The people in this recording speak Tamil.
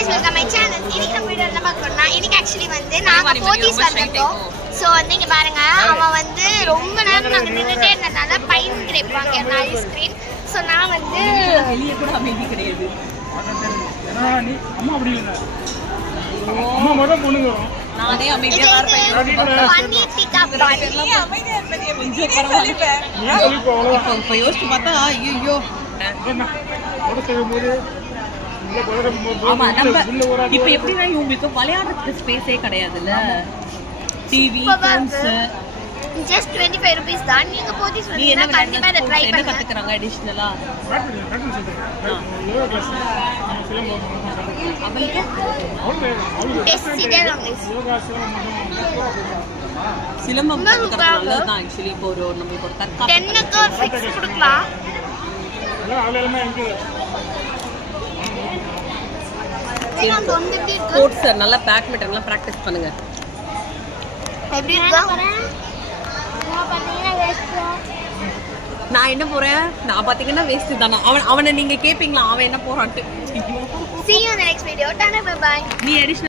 guys, welcome my channel. இன்னைக்கு நம்ம வீடியோல என்ன பார்க்க போறோம்னா இன்னைக்கு एक्चुअली வந்து நாங்க போத்தீஸ் வந்திருக்கோம். சோ வந்து இங்க பாருங்க அவன் வந்து ரொம்ப நேரம் நாங்க நின்னுட்டே இருந்ததால பைன் கிரேப் வாங்கின ஐஸ்கிரீம். சோ நான் வந்து வெளிய கூட அமைதி கிடையாது. நீ அம்மா அப்படி இல்ல. அம்மா மட்டும் பொண்ணுங்க. நானே அமைதியா இருப்பேன். பன்னீர் டிக்கா பாட்டி அமைதியா இருப்பேன். கொஞ்சம் பரவாயில்லை. இப்ப யோசிச்சு பார்த்தா ஐயோ ஒரு செய்யும்போது ஆமா நம்ம இப்ப எப்படின்னா இவங்களுக்கு விளையாடுறதுக்கு ஸ்பேஸே கிடையாதுல்ல. டிவி ஃபோன்ஸ் just 25 rupees தான். நீங்க போத்தீஸ் நீ என்ன வந்து கண்டிப்பா இத ட்ரை என்ன பண்ணுங்க. கத்துக்கறாங்க அடிஷனலா சிலம்பம் கத்துக்கிறது நல்லதுதான் ஆக்சுவலி. இப்போ ஒரு நம்மளுக்கு ஒரு தற்காப்பு 10க்கு ஒரு 6 கொடுக்கலாம். ஸ்போர்ட்ஸ் நல்லா பேட்மிண்டன் எல்லாம் பிராக்டிஸ் பண்ணுங்க. எப்படி இருக்கு? நான் என்ன போறேன், நான் பாத்தீங்கன்னா வேஸ்ட் தானே. அவனை நீங்க கேப்பீங்களா அவன் என்ன போறான்ட்டு. See you in the next video. Tata, bye bye. நீ அடிஷனல்